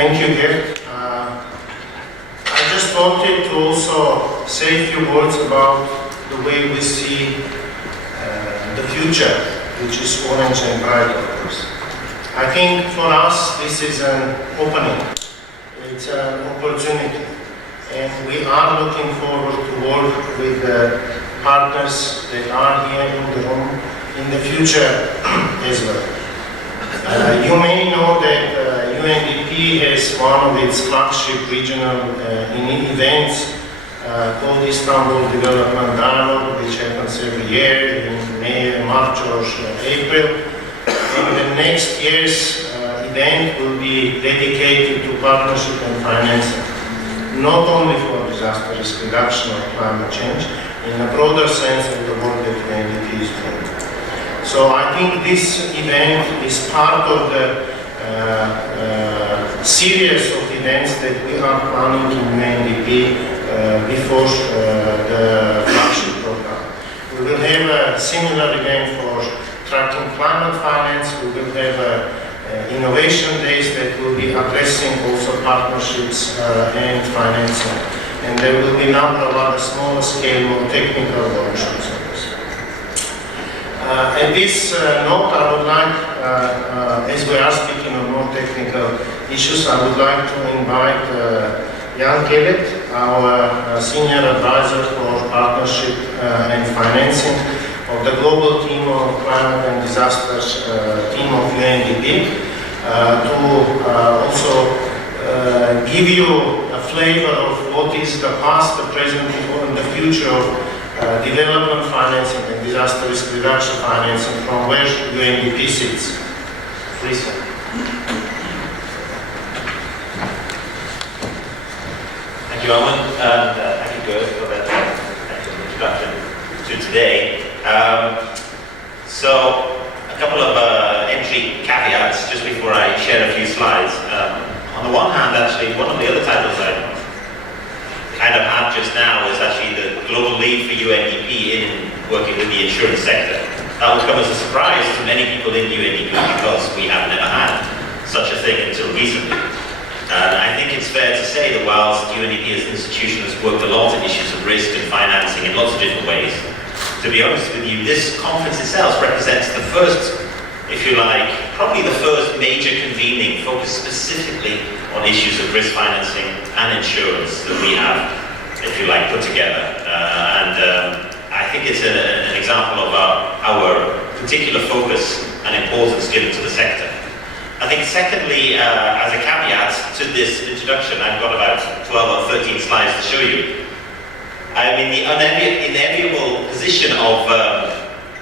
Thank you, Gert. I just wanted to also say a few words about the way we see the future, which is orange and bright, of course. I think for us this is an opening, it's an opportunity, and we are looking forward to work with the partners that are here in the room in the future as well. You may know that UNDP has one of its flagship regional events called Istanbul Development Dialogue, which happens every year in May, March or April. And the next year's event will be dedicated to partnership and financing, not only for disaster risk reduction or climate change, in a broader sense of the work that UNDP is doing. So I think this event is part of the series of events that we are planning in UNDP before the flagship program. We will have a similar event for tracking climate finance. We will have innovation days that will be addressing also partnerships and financing. And there will be a number of other smaller scale, more technical workshops on this. At this note, I would like, as we are speaking of more technical issues, I would like to invite Kellett, our senior advisor for partnership and financing of the global team of climate and disasters team of UNDP, to also give you a flavor of what is the past, the present, and the future of development financing and disaster risk reduction financing from where UNDP sits. Please. Thank you, Armin, and thank you, Gert, for that excellent introduction to today. So, a couple of entry caveats just before I share a few slides. On the one hand, actually, one of the other titles I kind of have just now is actually the global lead for UNDP in working with the insurance sector. That will come as a surprise to many people in UNDP because we have never had such a thing until recently. And I think it's fair to say that whilst UNDP as an institution has worked a lot in issues of risk and financing in lots of different ways, to be honest with you, this conference itself represents the first, if you like, probably the first major convening focused specifically on issues of risk financing and insurance that we have, if you like, put together. I think it's an example of our particular focus and importance given to the sector. I think secondly, as a caveat to this introduction, I've got about 12 or 13 slides to show you. I'm in the inevitable position of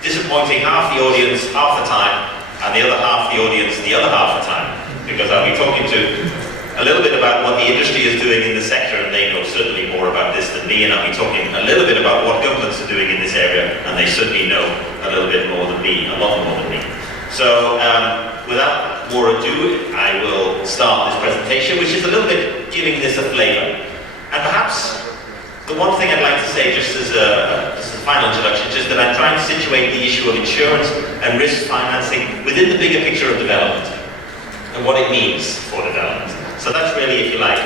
disappointing half the audience half the time, and the other half the audience the other half the time, because I'll be talking to a little bit about what the industry is doing in the sector, and they know certainly more about this than me, and I'll be talking a little bit about what governments are doing in this area, and they certainly know a little bit more than me, a lot more than me. So, without more ado, I will start this presentation, which is a little bit giving this a flavor. And perhaps the one thing I'd like to say, just as a final introduction, just that I'm trying to situate the issue of insurance and risk financing within the bigger picture of development and what it means for development. So that's really, if you like,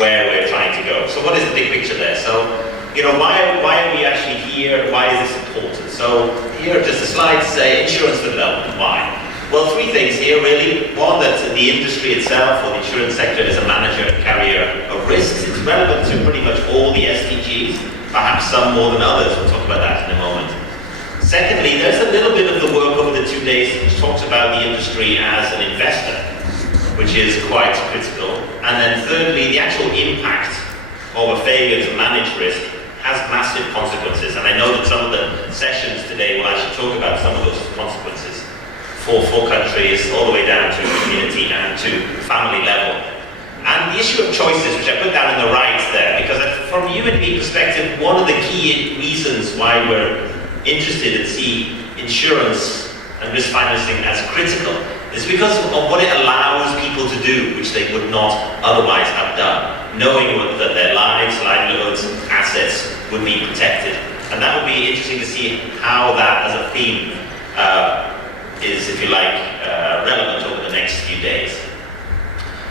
where we're trying to go. So what is the big picture there? So, you know, why are we actually here? Why is this important? So here are just the slides say insurance for development. Why? Well, three things here really. One, that the industry itself, or the insurance sector, is a manager and carrier of risks. It's relevant to pretty much all the SDGs, perhaps some more than others. We'll talk about that in a moment. Secondly, there's a little bit of the work over the 2 days which talks about the industry as an investor, which is quite critical. And then thirdly, the actual impact of a failure to manage risk has massive consequences. And I know that some of the sessions today will actually talk about some of those consequences for countries, all the way down to community and to family level. And the issue of choices, which I put down in the right there, because from a UNDP perspective, one of the key reasons why we're interested in see insurance and risk financing as critical is because of what it allows people to do, which they would not otherwise have done, knowing that their lives, livelihoods, assets would be protected. And that would be interesting to see how that as a theme is, if you like, relevant over the next few days.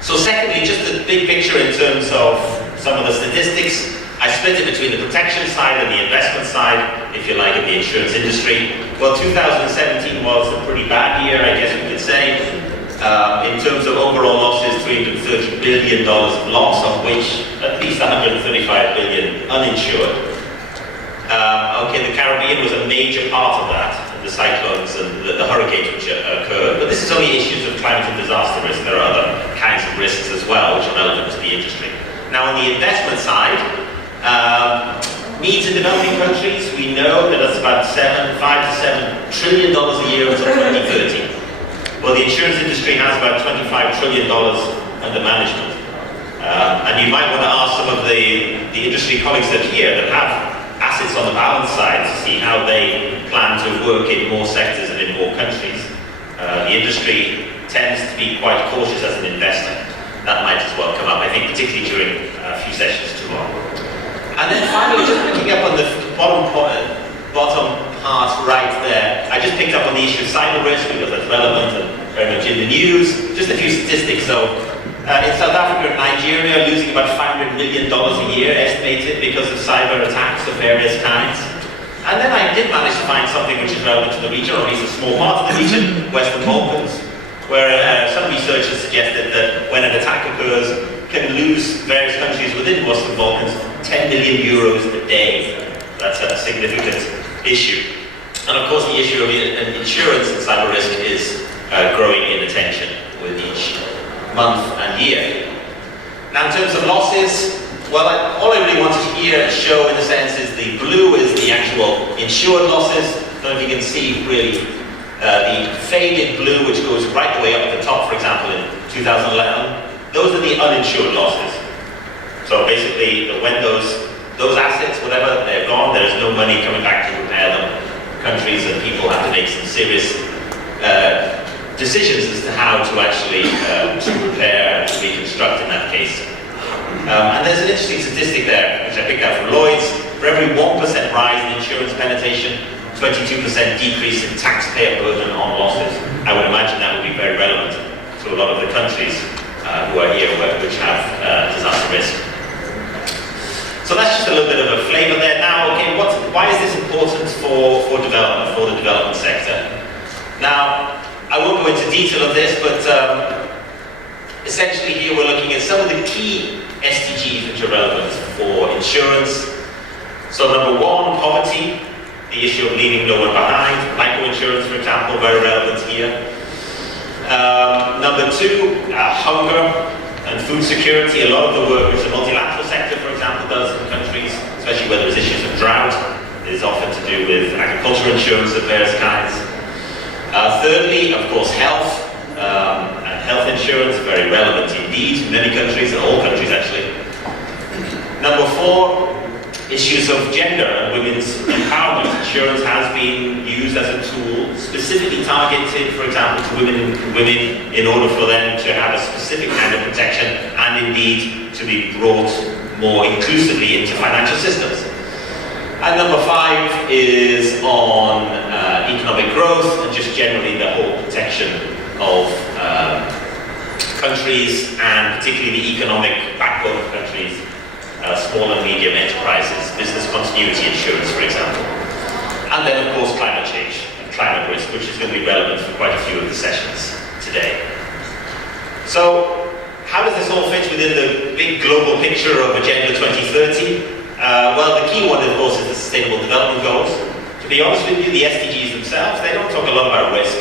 So secondly, just the big picture in terms of some of the statistics. I split it between the protection side and the investment side, if you like, of the insurance industry. Well, 2017 was a pretty bad year, I guess we could say. In terms of overall losses, $330 billion of loss, of which at least $135 billion uninsured. Okay, the Caribbean was a major part of that, the cyclones and the hurricanes which occurred, but this is only issues of climate and disaster risk. There are other kinds of risks as well which are relevant to the industry. Now, on the investment side, needs in developing countries, we know that it's about $5 to $7 trillion a year until 2030. Well, the insurance industry has about $25 trillion under management. And you might want to ask some of the industry colleagues that are here that have assets on the balance side to see how they plan to work in more sectors and in more countries. The industry tends to be quite cautious as an investor. That might as well come up, I think, particularly during a few sessions tomorrow. And then finally, just picking up on the bottom part right there, I just picked up on the issue of cyber risk because that's relevant and very much in the news. Just a few statistics. So, in South Africa and Nigeria, losing about $500 million a year estimated because of cyber attacks of various kinds. And then I did manage to find something which is relevant to the region, or at least a small part of the region, Western Balkans, where some researchers suggested that when an attack occurs, can lose various countries within the Western Balkans 10 million euros a day. That's a significant issue. And of course, the issue of insurance and cyber risk is growing in attention with each month and year. Now, in terms of losses, well, all I really wanted to here show, in a sense, is the blue is the actual insured losses. I don't know if you can see, really, the faded blue, which goes right the way up at the top, for example, in 2011. Those are the uninsured losses. So basically, when those assets, whatever, they're gone, there's no money coming back to repair them. Countries and people have to make some serious decisions as to how to actually to repair and to reconstruct in that case. And there's an interesting statistic there, which I picked out from Lloyd's. For every 1% rise in insurance penetration, 22% decrease in taxpayer burden on losses. I would imagine that would be very relevant to a lot of the countries who are here which have disaster risk. So that's just a little bit of a flavor there. Now, okay, why is this important for development, for the development sector? Now, I won't go into detail of this, but essentially here we're looking at some of the key SDGs which are relevant for insurance. So number one, poverty, the issue of leaving no one behind. Microinsurance, for example, very relevant here. Number two, hunger and food security. A lot of the work which the multilateral sector, for example, does in countries, especially where there's issues of drought, is often to do with agricultural insurance of various kinds. Thirdly, of course, health and health insurance, very relevant indeed in many countries, in all countries actually. Number four, issues of gender and women's empowerment. Insurance has been used as a tool specifically targeted, for example, to women in order for them to have a specific kind of protection and indeed to be brought more inclusively into financial systems. And number five is on economic growth and just generally the whole protection of countries and particularly the economic backbone of countries. Small and medium enterprises, business continuity insurance, for example. And then, of course, climate change and climate risk, which is going to be relevant for quite a few of the sessions today. So, how does this all fit within the big global picture of Agenda 2030? Well, the key one, of course, is the Sustainable Development Goals. To be honest with you, the SDGs themselves, they don't talk a lot about risk.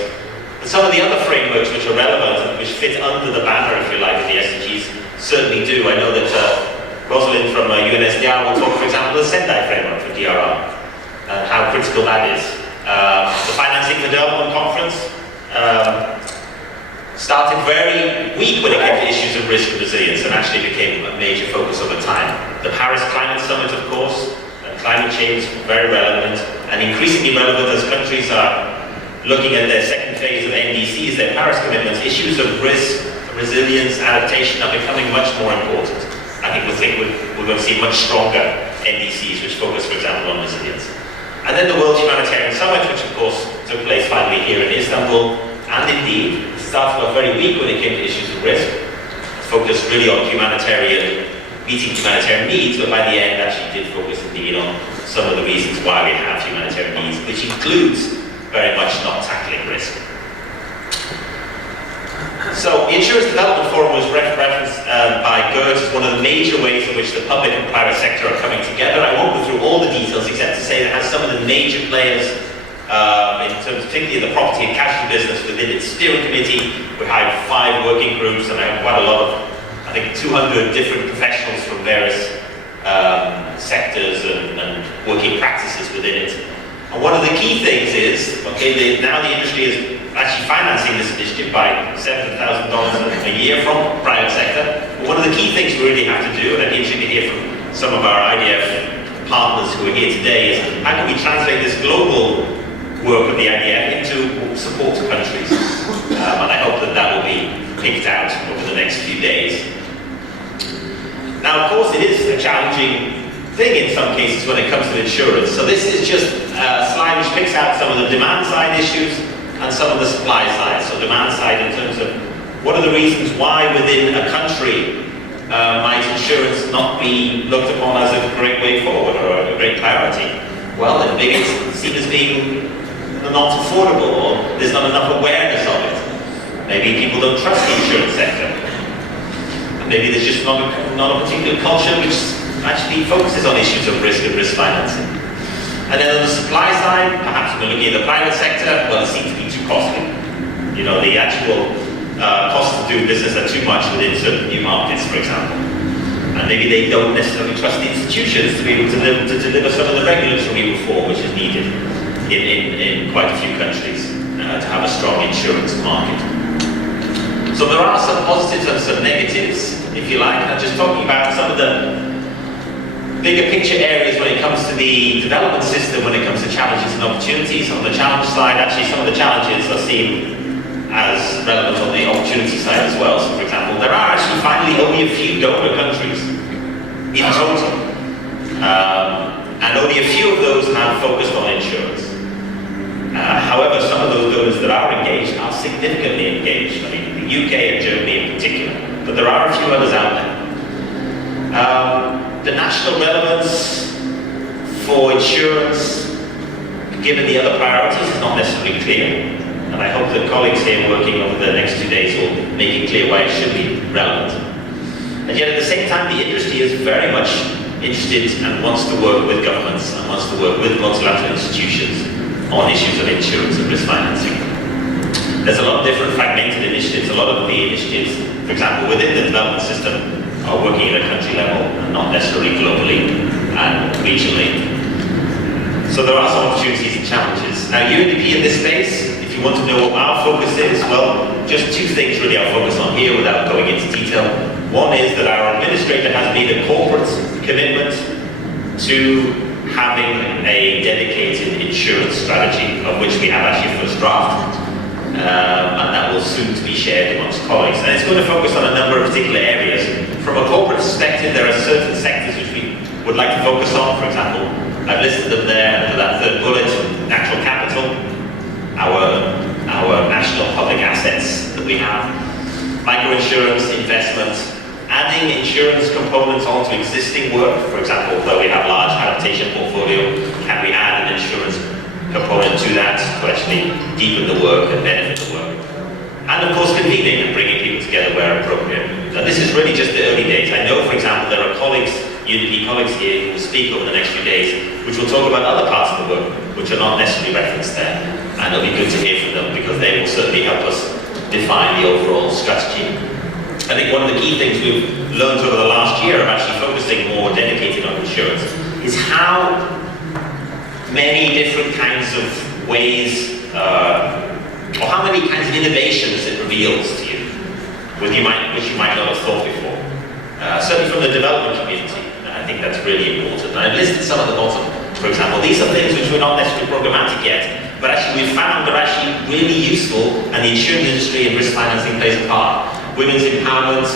But some of the other frameworks which are relevant and which fit under the banner, if you like, of the SDGs certainly do. I know that Rosalind from UNSDR will talk, for example, the Sendai framework for DRR and how critical that is. The Financing for Development Conference started very weak when it came to issues of risk and resilience and actually became a major focus over time. The Paris Climate Summit, of course, and climate change, very relevant and increasingly relevant as countries are looking at their second phase of NDCs, their Paris commitments. Issues of risk, resilience, adaptation are becoming much more important. I think we're going to see much stronger NDCs which focus, for example, on resilience. And then the World Humanitarian Summit, which of course took place finally here in Istanbul, and indeed started off very weak when it came to issues of risk. focused really on meeting humanitarian needs, but by the end actually did focus indeed on some of the reasons why we have humanitarian needs, which includes very much not tackling risk. So the Insurance Development Forum was referenced by Gert as one of the major ways in which the public and private sector are coming together. I won't go through all the details except to say that it has some of the major players in terms particularly of the property and casualty business within its steering committee. We have 5 working groups and I have quite a lot of, I think 200 different professionals from various sectors and working practices within it. And one of the key things is, now the industry is actually financing this initiative by $7,000 a year from the private sector. But one of the key things we really have to do, and I'd be interested to hear from some of our IDF partners who are here today, is how can we translate this global work of the IDF into support to countries? And I hope that that will be picked out over the next few days. Now, of course, it is a challenging thing in some cases when it comes to insurance. So this is just a slide which picks out some of the demand side issues and some of the supply side. So demand side in terms of what are the reasons why within a country might insurance not be looked upon as a great way forward or a great priority? Well, maybe it's seen as being not affordable, or there's not enough awareness of it. Maybe people don't trust the insurance sector. Maybe there's just not a particular culture which actually focuses on issues of risk and risk financing. And then on the supply side, perhaps when looking at the private sector, well, it seems to be too costly. You know, the actual costs of doing business are too much within certain new markets, for example. And maybe they don't necessarily trust the institutions to be able to deliver some of the regulatory reform which is needed in quite a few countries to have a strong insurance market. So there are some positives and some negatives, if you like. I'm just talking about some of the bigger picture areas when it comes to the development system, when it comes to challenges and opportunities. On the challenge side, actually some of the challenges are seen as relevant on the opportunity side as well. So for example, there are actually finally only a few donor countries in total. And only a few of those have focused on insurance. However, some of those donors that are engaged are significantly engaged. I mean, the UK and Germany in particular. But there are a few others out there. The national relevance for insurance, given the other priorities, is not necessarily clear. And I hope that colleagues here working over the next 2 days will make it clear why it should be relevant. And yet at the same time, the industry is very much interested and wants to work with governments and wants to work with multilateral institutions on issues of insurance and risk financing. There's a lot of different fragmented initiatives. A lot of the initiatives, for example, within the development system, are working at a country level and not necessarily globally and regionally. So there are some opportunities and challenges. Now UNDP in this space, if you want to know what our focus is, well, just 2 things really I'll focus on here without going into detail. One is that our administrator has made a corporate commitment to having a dedicated insurance strategy, of which we have actually a first draft. And that will soon to be shared amongst colleagues. And it's going to focus on a number of particular areas. From a corporate perspective, there are certain sectors which we would like to focus on. For example, I've listed them there under that 3rd bullet: natural capital, our national public assets that we have, microinsurance, investment, adding insurance components onto existing work. For example, though we have large adaptation portfolio, can we add an insurance component to that to actually deepen the work and benefit the work? And of course, convening and bringing people together where appropriate. Now, this is really just the early days. I know, for example, there are colleagues, UNDP colleagues here, who will speak over the next few days, which will talk about other parts of the work, which are not necessarily referenced there. And it'll be good to hear from them because they will certainly help us define the overall strategy. I think one of the key things we've learned over the last year of actually focusing more dedicated on insurance is how many different kinds of ways, or how many kinds of innovations it reveals to you, which you might not have thought before. Certainly from the development community, I think that's really important. And I've listed some at the bottom. For example, these are things which were not necessarily programmatic yet, but actually we've found they're actually really useful, and the insurance industry and risk financing plays a part. Women's empowerment,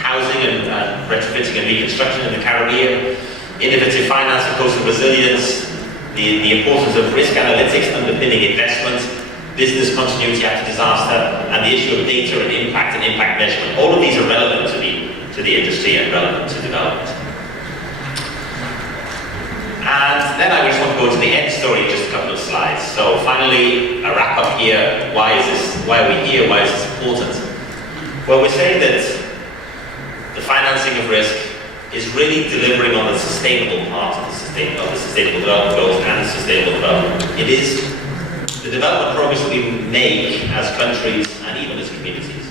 housing and retrofitting and reconstruction in the Caribbean, innovative finance and coastal resilience, the importance of risk analytics underpinning investment, business continuity after disaster, and the issue of data and impact measurement. All of these are relevant to the industry and relevant to development. And then I just want to go to the end story in just a couple of slides. So finally, a wrap up here. Why are we here? Why is this important? Well, we're saying that the financing of risk is really delivering on the sustainable part of the sustainable development goals and sustainable development. It is the development progress that we make as countries and even as communities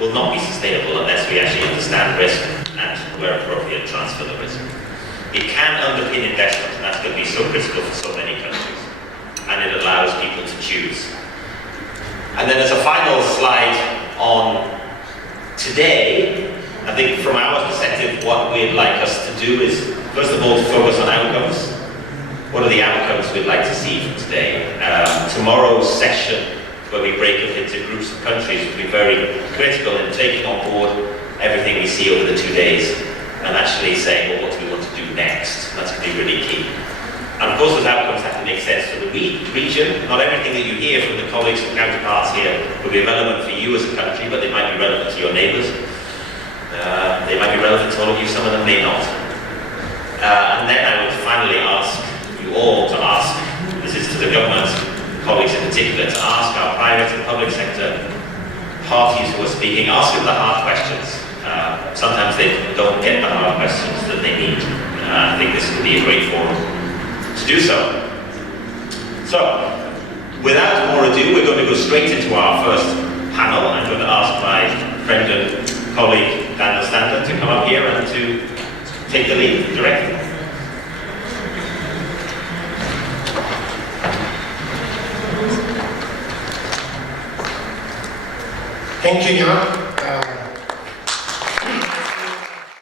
will not be sustainable unless we actually understand risk and, where appropriate, transfer the risk. It can underpin investment, and that's going to be so critical for so many countries. And it allows people to choose. And then as a final slide on today, I think from our perspective, what we'd like us to do is, first of all, to focus on outcomes. What are the outcomes we'd like to see from today? Tomorrow's session, where we break up into groups of countries, will be very critical in taking on board everything we see over the 2 days and actually saying, well, what do we want to do next? That's going to be really key. And of course, those outcomes have to make sense for the region. Not everything that you hear from the colleagues and counterparts here will be relevant for you as a country, but they might be relevant to your neighbours. They might be relevant to all of you, some of them may not. And then I would finally ask you all to ask, this is to the government, colleagues in particular, to ask our private and public sector parties who are speaking, ask them the hard questions. Sometimes they don't get the hard questions that they need. I think this would be a great forum to do so. So, without more ado, we're going to go straight into our first panel. I'm going to ask my friend and colleague Daniel Stanton to come up here and to take the lead directly. Thank you, Jan.